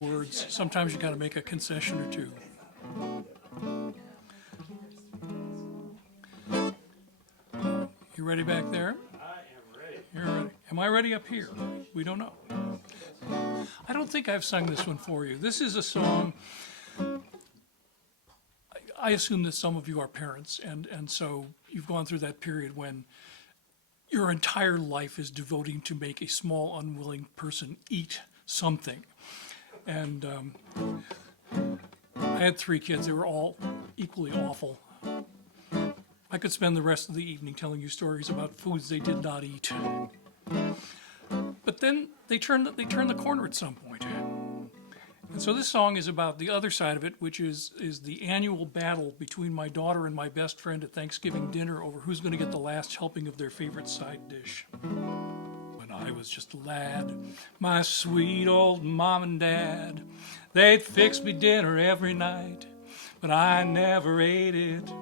words. Sometimes you got to make a concession or two. You ready back there? I am ready. You're ready. Am I ready up here? We don't know. I don't think I've sung this one for you. This is a song. I assume that some of you are parents, and so you've gone through that period when your entire life is devoting to make a small, unwilling person eat something. And I had 3 kids. They were all equally awful. I could spend the rest of the evening telling you stories about foods they did not eat. But then they turned the corner at some point. And so this song is about the other side of it, which is the annual battle between my daughter and my best friend at Thanksgiving dinner over who's going to get the last helping of their favorite side dish. When I was just a lad, my sweet old mom and dad, they'd fix me dinner every night, but I never ate it.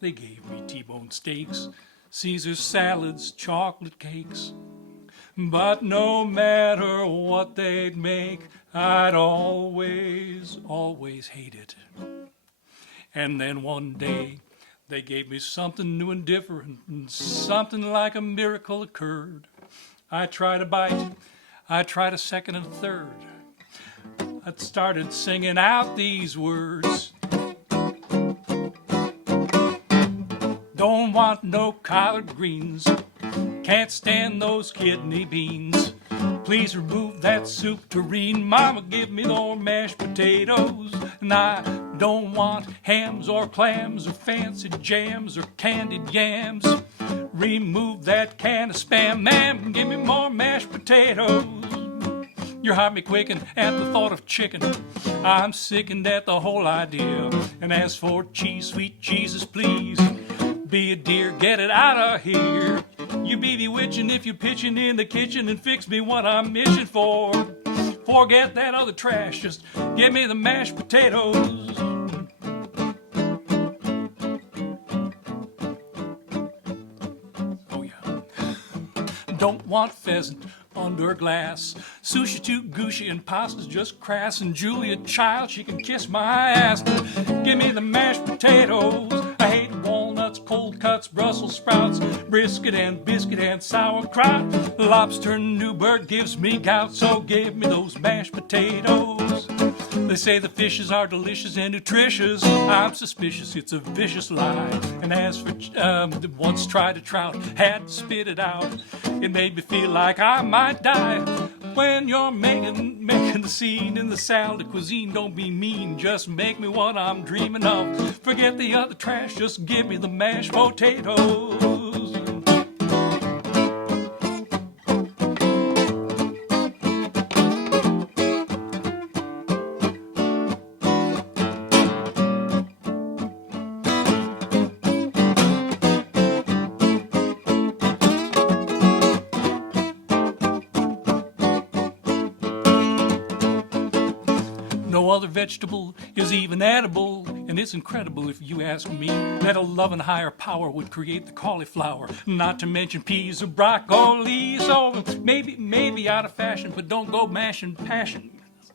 They gave me T-bone steaks, Caesar salads, chocolate cakes. But no matter what they'd make, I'd always hate it. And then one day, they gave me something new and different, and something like a miracle occurred. I tried a bite, I tried a second and a third. I started singing out these words. Don't want no collard greens, can't stand those kidney beans. Please remove that soup tureen. Mama, give me more mashed potatoes. And I don't want hams or clams or fancy jams or candied yams. Remove that can of Spam, ma'am, give me more mashed potatoes. Your heart me quaking at the thought of chicken. I'm sickened at the whole idea. And as for cheese, sweet Jesus, please be a dear, get it out of here. You be bewitching if you're pitching in the kitchen and fix me what I'm itching for. Forget that other trash, just give me the mashed potatoes. Oh yeah. Don't want pheasant under glass. Sushi too gushy and pasta's just crass. And Julia Child, she can kiss my ass. Give me the mashed potatoes. I hate walnuts, cold cuts, Brussels sprouts, brisket and biscuit and sauerkraut. Lobster Newburgh gives me gout, so give me those mashed potatoes. They say the fishes are delicious and nutritious. I'm suspicious, it's a vicious lie. And as for once tried a trout, had to spit it out. It made me feel like I might die. When you're making the scene in the salad cuisine, don't be mean, just make me what I'm dreaming of. Forget the other trash, just give me the mashed potatoes. No other vegetable is even edible, and it's incredible if you ask me that a loving higher power would create the cauliflower, not to mention peas or broccoli. So maybe out of fashion, but don't go mashing passion.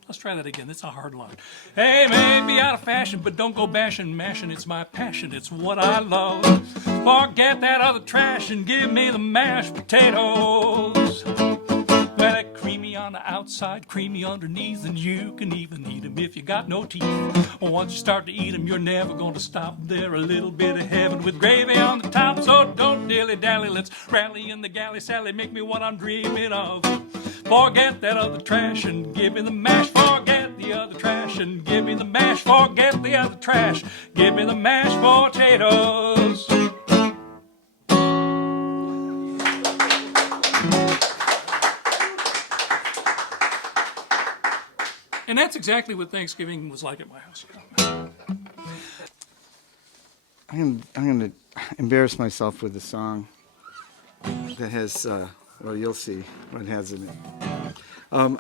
Let's try that again. It's a hard line. Hey, maybe out of fashion, but don't go bashing, mashing. It's my passion. It's what I love. Forget that other trash and give me the mashed potatoes. Well, creamy on the outside, creamy underneath, and you can even eat them if you got no teeth. Once you start to eat them, you're never going to stop. They're a little bit of heaven with gravy on the top, so don't dilly-dally. Let's rally in the galley, Sally, make me what I'm dreaming of. Forget that other trash and give me the mash. Forget the other trash and give me the mash. Forget the other trash, give me the mashed potatoes. And that's exactly what Thanksgiving was like at my house. I'm going to embarrass myself with a song that has, well, you'll see what it has in it.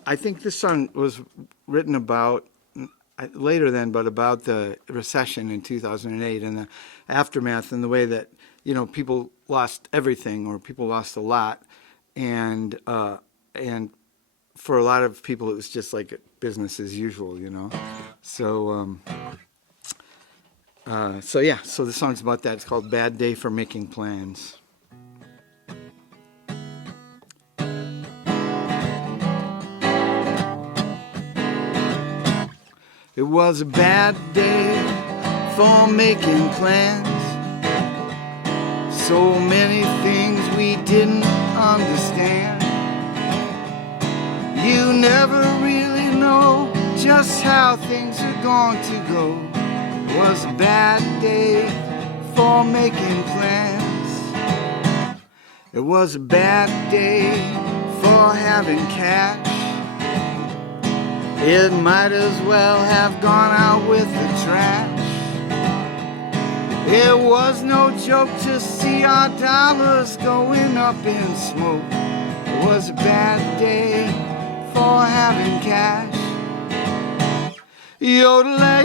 I think this song was written about, later then, but about the recession in 2008 and the aftermath and the way that, people lost everything or people lost a lot. And for a lot of people, it was just like business as usual, you know. So, so yeah, so the song's about that. It's called Bad Day for Making Plans. It was a bad day for making plans. So many things we didn't understand. You never really know just how things are going to go. It was a bad day for making plans. It was a bad day for having cash. It might as well have gone out with the trash. It was no joke to see our dollars going up in smoke. It was a bad day for having cash. Yodelay,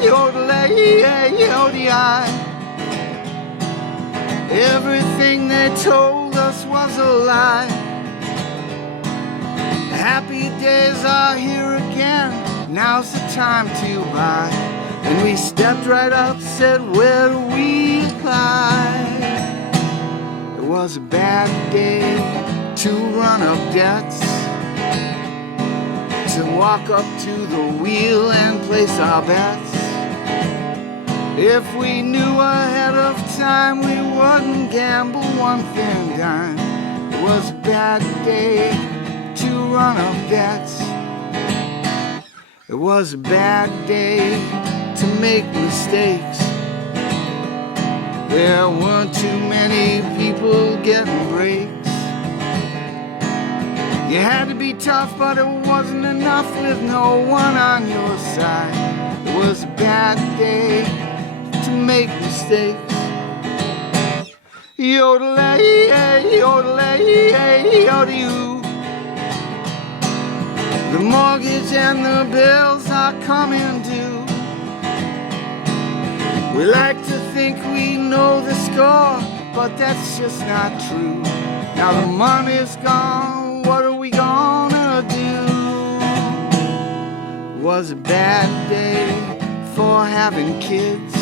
yodelay, yodel-I. Everything they told us was a lie. Happy days are here again, now's the time to buy. And we stepped right up, said, where do we apply? It was a bad day to run up debts, to walk up to the wheel and place our bets. If we knew ahead of time, we wouldn't gamble one thin dime. It was a bad day to run up debts. It was a bad day to make mistakes. There weren't too many people getting breaks. You had to be tough, but it wasn't enough with no one on your side. It was a bad day to make mistakes. Yodelay, yodelay, yodel-you. The mortgage and the bills are coming due. We like to think we know the score, but that's just not true. Now the money's gone, what are we gonna do? It was a bad day for having kids,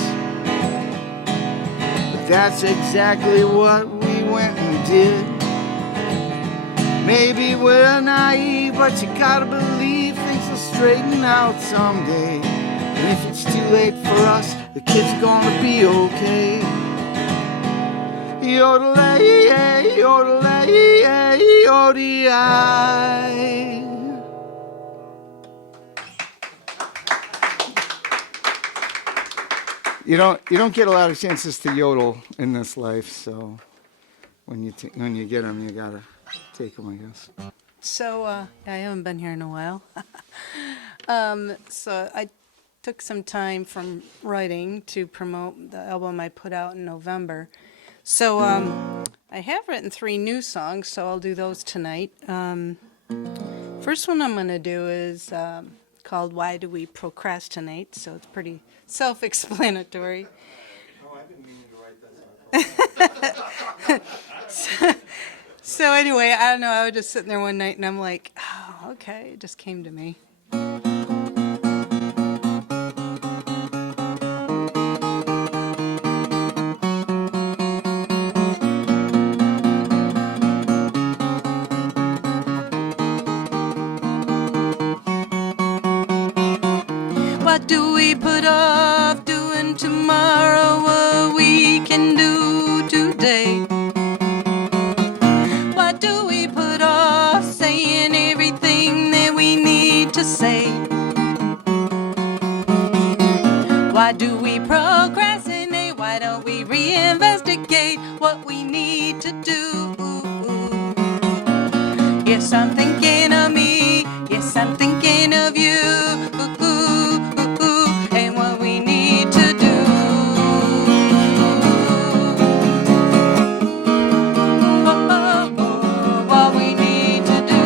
but that's exactly what we went and did. Maybe we're naive, but you gotta believe things will straighten out someday. And if it's too late for us, the kid's gonna be okay. Yodelay, yodelay, yodel-I. You don't get a lot of chances to yodel in this life, so when you get them, you gotta take them, I guess. So, I haven't been here in a while. So I took some time from writing to promote the album I put out in November. So, I have written 3 new songs, so I'll do those tonight. First one I'm going to do is called Why Do We Procrastinate? So it's pretty self-explanatory. Oh, I didn't mean to write that song. So anyway, I don't know, I was just sitting there one night and I'm like, oh, okay, it just came to me. What do we put off doing tomorrow? What we can do today? What do we put off saying everything that we need to say? Why do we procrastinate? Why don't we reinvestigate what we need to do? Yes, I'm thinking of me. Yes, I'm thinking of you. And what we need to do. What we need to do.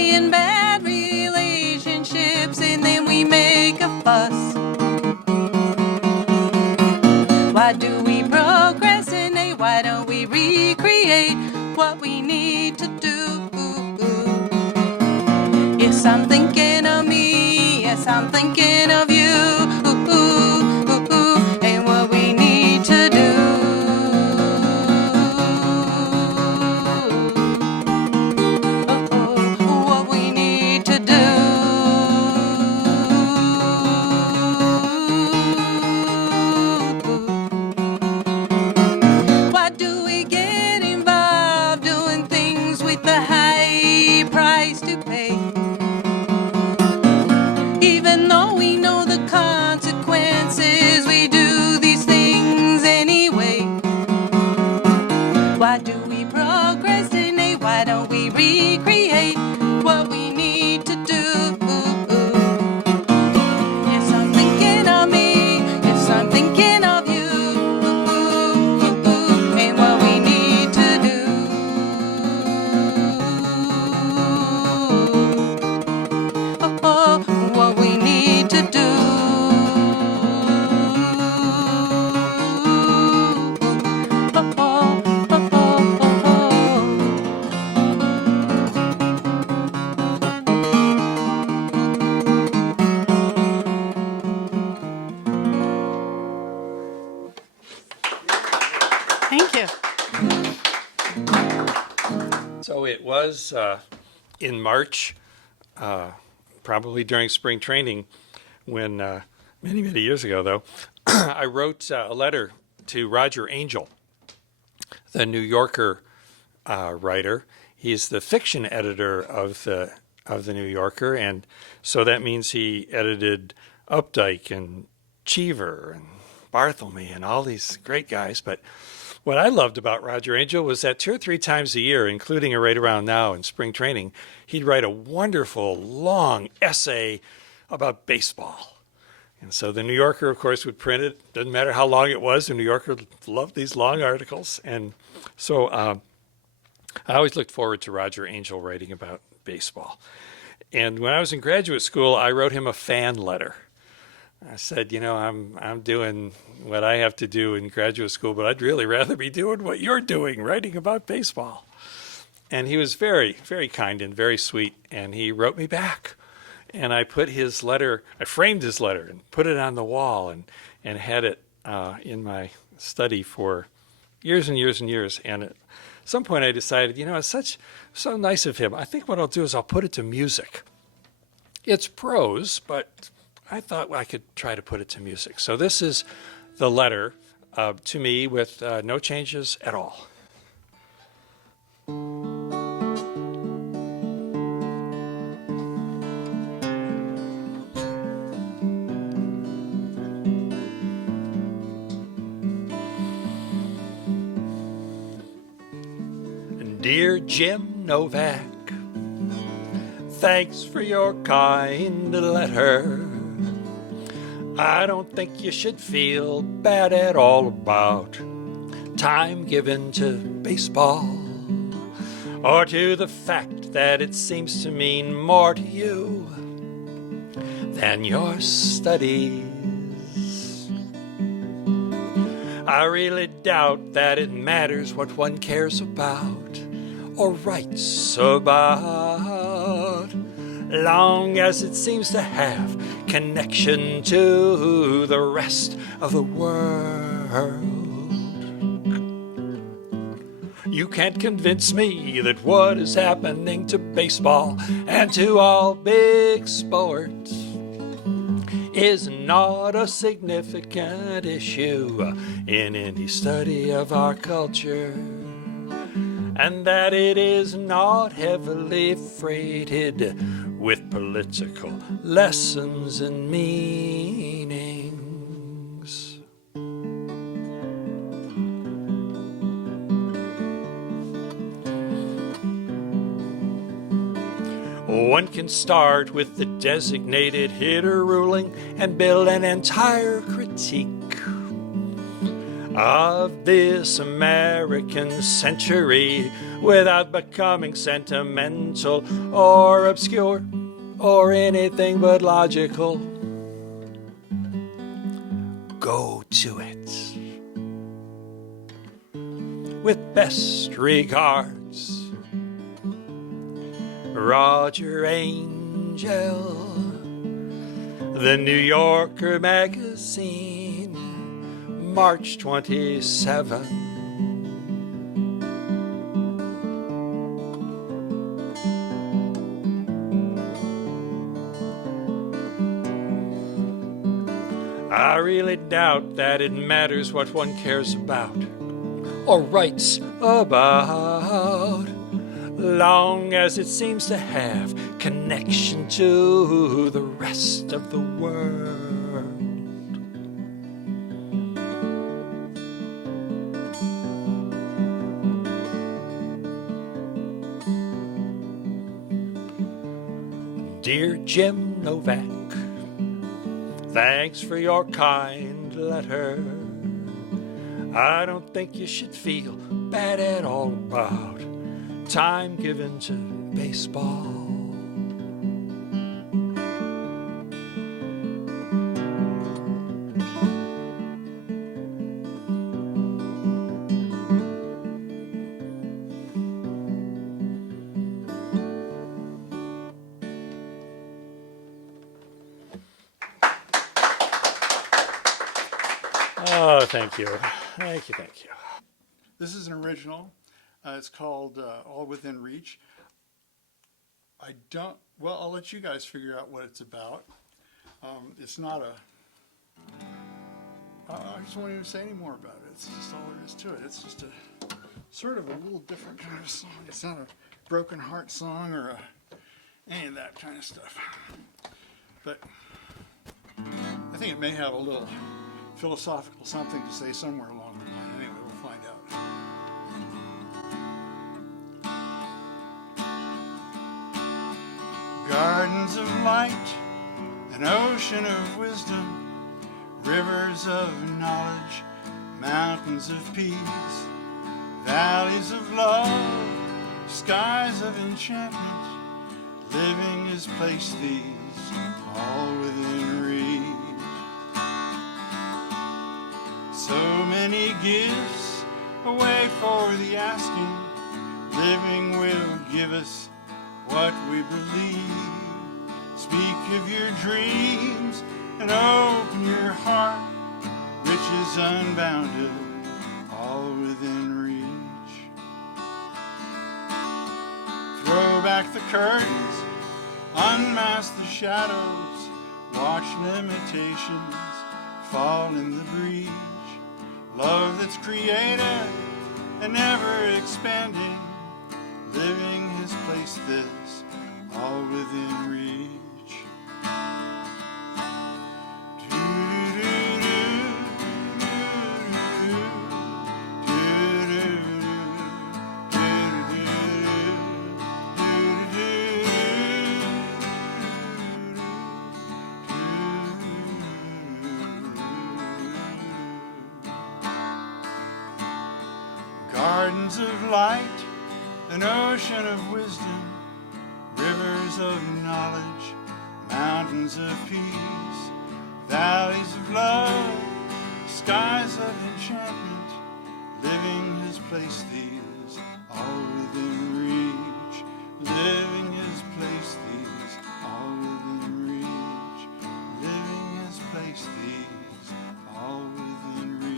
stay in bad relationships and then we make a fuss. Why do we procrastinate? Why don't we recreate what we need to do? Yes, I'm thinking of me. Yes, I'm thinking of you. And what we need to do. What we need to do. Why do we get involved doing things with a high price to pay? Even though we know the consequences, we do these things anyway. Why do we procrastinate? Why don't we recreate what we need to do? Yes, I'm thinking of me. Yes, I'm thinking of you. And what we need to do. What we need to do. Thank you. So it was in March, probably during spring training, when many, many years ago, though, I wrote a letter to Roger Angell, the New Yorker writer. He's the fiction editor of the New Yorker, and so that means he edited Updike and Cheever and Barthelme and all these great guys. But what I loved about Roger Angell was that 2 or 3 times a year, including right around now in spring training, he'd write a wonderful long essay about baseball. And so the New Yorker, of course, would print it. Doesn't matter how long it was. The New Yorker loved these long articles. And so I always looked forward to Roger Angell writing about baseball. And when I was in graduate school, I wrote him a fan letter. I said, you know, I'm doing what I have to do in graduate school, but I'd really rather be doing what you're doing, writing about baseball. And he was very, very kind and very sweet, and he wrote me back. And I put his letter, I framed his letter and put it on the wall and had it in my study for years and years and years. And at some point I decided, you know, it's so nice of him. I think what I'll do is I'll put it to music. It's prose, but I thought I could try to put it to music. So this is the letter to me with no changes at all. Dear Jim Novak, thanks for your kind letter. I don't think you should feel bad at all about time given to baseball, or to the fact that it seems to mean more to you than your studies. I really doubt that it matters what one cares about or writes about, long as it seems to have connection to the rest of the world. You can't convince me that what is happening to baseball and to all big sports is not a significant issue in any study of our culture, and that it is not heavily freighted with political lessons and meanings. One can start with the designated hitter ruling and build an entire critique of this American century without becoming sentimental or obscure or anything but logical. Go to it. With best regards, Roger Angell, The New Yorker magazine, March 27. I really doubt that it matters what one cares about or writes about, long as it seems to have connection to the rest of the world. Dear Jim Novak, thanks for your kind letter. I don't think you should feel bad at all about time given to baseball. Oh, thank you. Thank you, thank you. This is an original. It's called All Within Reach. I'll let you guys figure out what it's about. It's not I just won't even say any more about it. It's just all there is to it. It's just a sort of a little different kind of song. It's not a broken heart song or any of that kind of stuff. But I think it may have a little philosophical something to say somewhere along the line. Anyway, we'll find out. Gardens of light, an ocean of wisdom, rivers of knowledge, mountains of peace, valleys of love, skies of enchantment, living has placed these all within reach. So many gifts away for the asking, living will give us what we believe. Speak of your dreams and open your heart, riches unbounded, all within reach. Throw back the curtains, unmask the shadows, watch limitations fall in the breach. Love that's created and ever expanding, living has placed this all within reach. Gardens of light, an ocean of wisdom, rivers of knowledge, mountains of peace, valleys of love, skies of enchantment, living has placed these all within reach. Living has placed these all within reach. Living has placed these all within reach.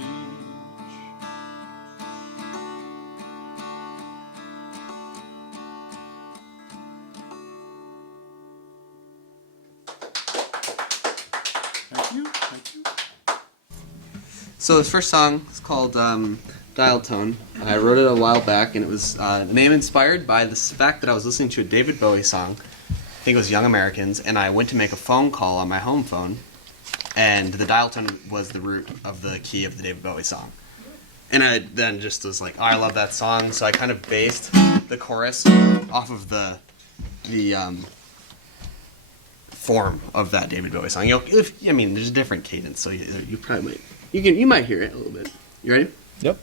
Thank you. Thank you. So this first song is called Dial Tone. I wrote it a while back, and it was name inspired by the fact that I was listening to a David Bowie song. I think it was Young Americans, and I went to make a phone call on my home phone, and the dial tone was the root of the key of the David Bowie song. And I then just was like, oh, I love that song, so I kind of based the chorus off of the form of that David Bowie song. There's a different cadence, so you probably you might hear it a little bit. You ready? Yep.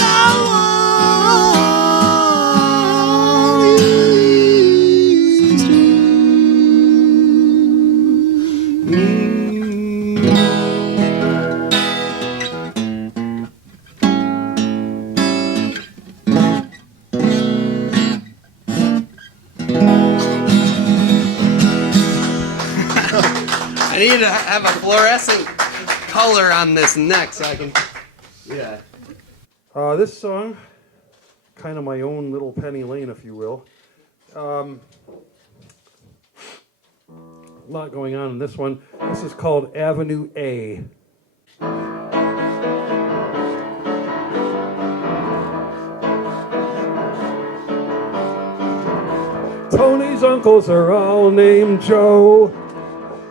all I want is you. I need to have a fluorescent color on this neck so I can. Yeah. This song, kind of my own little Penny Lane, if you will. A lot going on in this one. This is called Avenue A. Tony's uncles are all named Joe.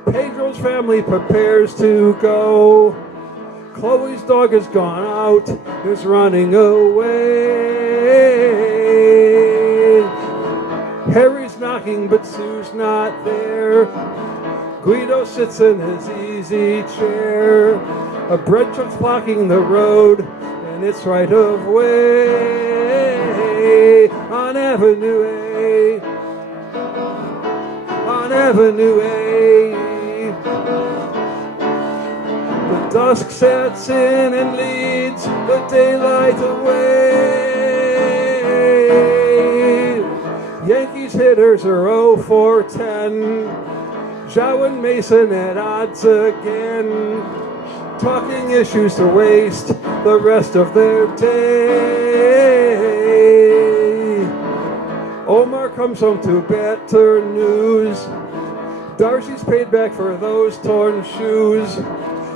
Pedro's family prepares to go. Chloe's dog has gone out, is running away. Harry's knocking, but Sue's not there. Guido sits in his easy chair. A bread truck's blocking the road, and it's right of way on Avenue A. On Avenue A. The dusk sets in and leads the daylight away. Yankees hitters are 0 for 10. Zhao and Mason at odds again. Talking issues to waste the rest of their day. Omar comes home to better news. Darcy's paid back for those torn shoes.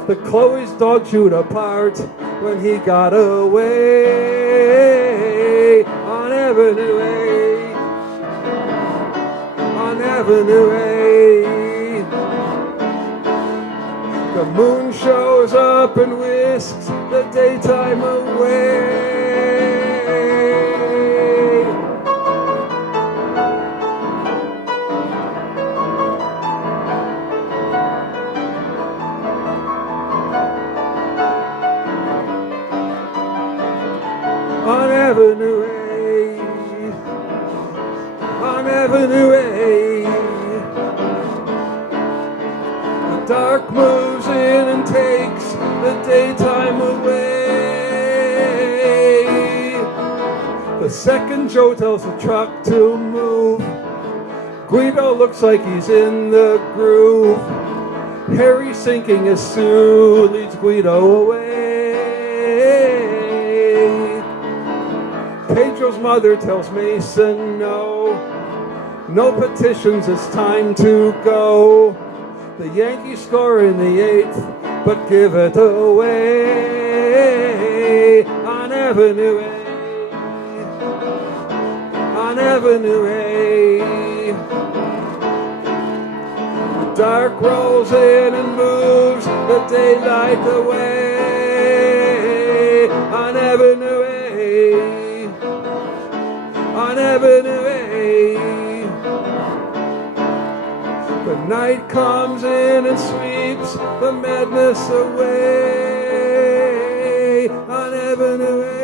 The Chloe's dog chewed apart when he got away on Avenue A. On Avenue A. The moon shows up and whisks the daytime away. On Avenue A. On Avenue A. The dark moves in and takes the daytime away. The second Joe tells the truck to move. Guido looks like he's in the groove. Harry's sinking as Sue leads Guido away. Pedro's mother tells Mason no. No petitions, it's time to go. The Yankees score in the 8th, but give it away on Avenue A. On Avenue A. The dark rolls in and moves the daylight away on Avenue A. On Avenue A. The night comes in and sweeps the madness away on Avenue A.